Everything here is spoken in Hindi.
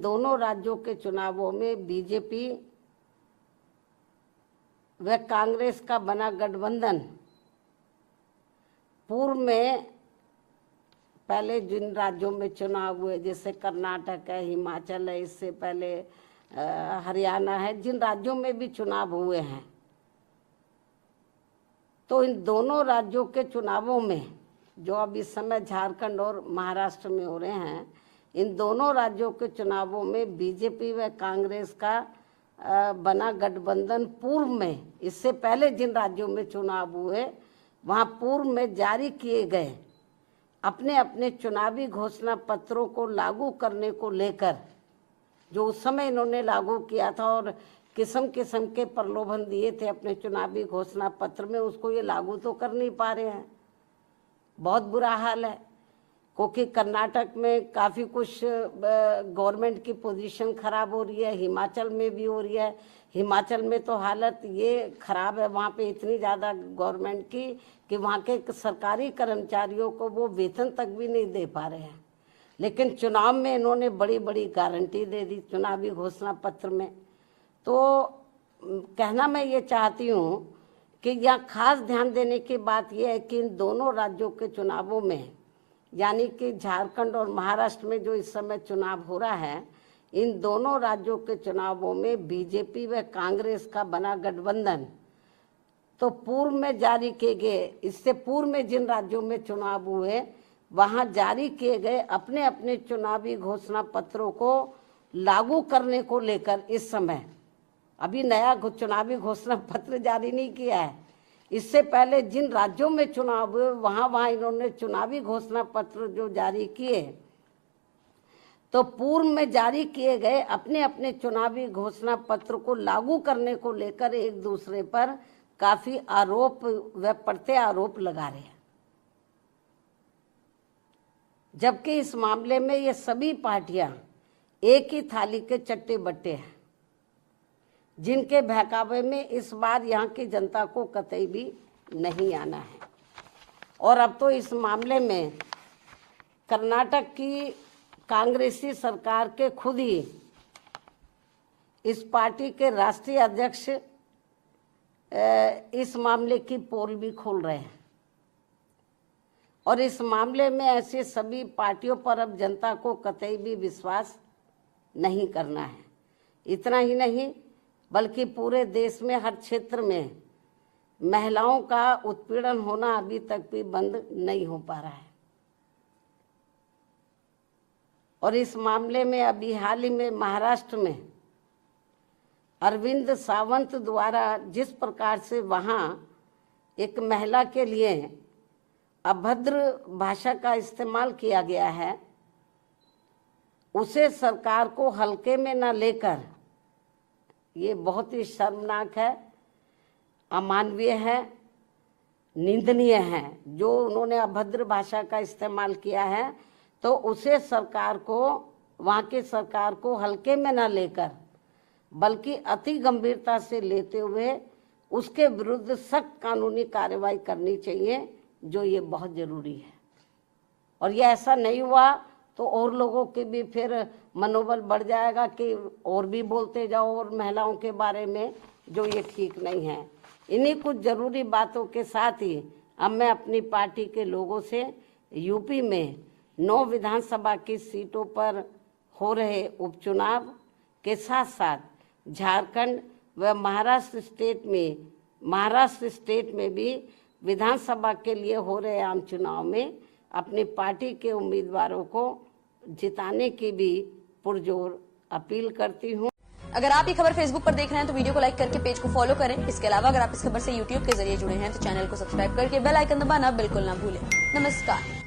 इन दोनों राज्यों के चुनावों में बीजेपी व कांग्रेस का बना गठबंधन पूर्व में पहले जिन राज्यों में चुनाव हुए, जैसे कर्नाटक है, हिमाचल है, इससे पहले हरियाणा है, जिन राज्यों में भी चुनाव हुए हैं, तो इन दोनों राज्यों के चुनावों में जो अब इस समय झारखंड और महाराष्ट्र में हो रहे हैं, इन दोनों राज्यों के चुनावों में बीजेपी व कांग्रेस का बना गठबंधन पूर्व में, इससे पहले जिन राज्यों में चुनाव हुए वहाँ पूर्व में जारी किए गए अपने अपने चुनावी घोषणा पत्रों को लागू करने को लेकर, जो उस समय इन्होंने लागू किया था और किस्म किस्म के प्रलोभन दिए थे अपने चुनावी घोषणा पत्र में, उसको ये लागू तो कर नहीं पा रहे हैं। बहुत बुरा हाल है, क्योंकि कर्नाटक में काफ़ी कुछ गवर्नमेंट की पोजीशन खराब हो रही है, हिमाचल में भी हो रही है। हिमाचल में तो हालत ये खराब है वहाँ पे इतनी ज़्यादा गवर्नमेंट की कि वहाँ के सरकारी कर्मचारियों को वो वेतन तक भी नहीं दे पा रहे हैं। लेकिन चुनाव में इन्होंने बड़ी बड़ी गारंटी दे दी चुनावी घोषणा पत्र में। तो कहना मैं ये चाहती हूँ कि यहाँ खास ध्यान देने की बात यह है कि इन दोनों राज्यों के चुनावों में, यानी कि झारखंड और महाराष्ट्र में जो इस समय चुनाव हो रहा है, इन दोनों राज्यों के चुनावों में बीजेपी व कांग्रेस का बना गठबंधन तो पूर्व में जारी किए गए, इससे पूर्व में जिन राज्यों में चुनाव हुए वहाँ जारी किए गए अपने अपने चुनावी घोषणा पत्रों को लागू करने को लेकर इस समय अभी नया चुनावी घोषणा पत्र जारी नहीं किया है। इससे पहले जिन राज्यों में चुनाव हुए वहाँ इन्होंने चुनावी घोषणा पत्र जो जारी किए, तो पूर्व में जारी किए गए अपने अपने चुनावी घोषणा पत्र को लागू करने को लेकर एक दूसरे पर काफी आरोप व प्रत्य आरोप लगा रहे हैं। जबकि इस मामले में ये सभी पार्टियां एक ही थाली के चट्टे बट्टे हैं, जिनके बहकावे में इस बार यहाँ की जनता को कतई भी नहीं आना है। और अब तो इस मामले में कर्नाटक की कांग्रेसी सरकार के खुद ही इस पार्टी के राष्ट्रीय अध्यक्ष इस मामले की पोल भी खोल रहे हैं। और इस मामले में ऐसे सभी पार्टियों पर अब जनता को कतई भी विश्वास नहीं करना है। इतना ही नहीं बल्कि पूरे देश में हर क्षेत्र में महिलाओं का उत्पीड़न होना अभी तक भी बंद नहीं हो पा रहा है। और इस मामले में अभी हाल ही में महाराष्ट्र में अरविंद सावंत द्वारा जिस प्रकार से वहाँ एक महिला के लिए अभद्र भाषा का इस्तेमाल किया गया है, उसे सरकार को हल्के में न लेकर ये बहुत ही शर्मनाक है, अमानवीय है, निंदनीय है। जो उन्होंने अभद्र भाषा का इस्तेमाल किया है तो उसे सरकार को, वहाँ की सरकार को हल्के में न लेकर बल्कि अति गंभीरता से लेते हुए उसके विरुद्ध सख्त कानूनी कार्रवाई करनी चाहिए, जो ये बहुत ज़रूरी है। और ये ऐसा नहीं हुआ तो और लोगों के भी फिर मनोबल बढ़ जाएगा कि और भी बोलते जाओ और महिलाओं के बारे में, जो ये ठीक नहीं है। इन्हीं कुछ ज़रूरी बातों के साथ ही अब मैं अपनी पार्टी के लोगों से यूपी में 9 विधानसभा की सीटों पर हो रहे उपचुनाव के साथ साथ झारखंड व महाराष्ट्र स्टेट में भी विधानसभा के लिए हो रहे आम चुनाव में अपनी पार्टी के उम्मीदवारों को जिताने की भी पुरजोर अपील करती हूँ। अगर आप ये खबर फेसबुक पर देख रहे हैं तो वीडियो को लाइक करके पेज को फॉलो करें। इसके अलावा अगर आप इस खबर से यूट्यूब के जरिए जुड़े हैं तो चैनल को सब्सक्राइब करके बेल आइकन दबाना बिल्कुल ना भूलें। नमस्कार।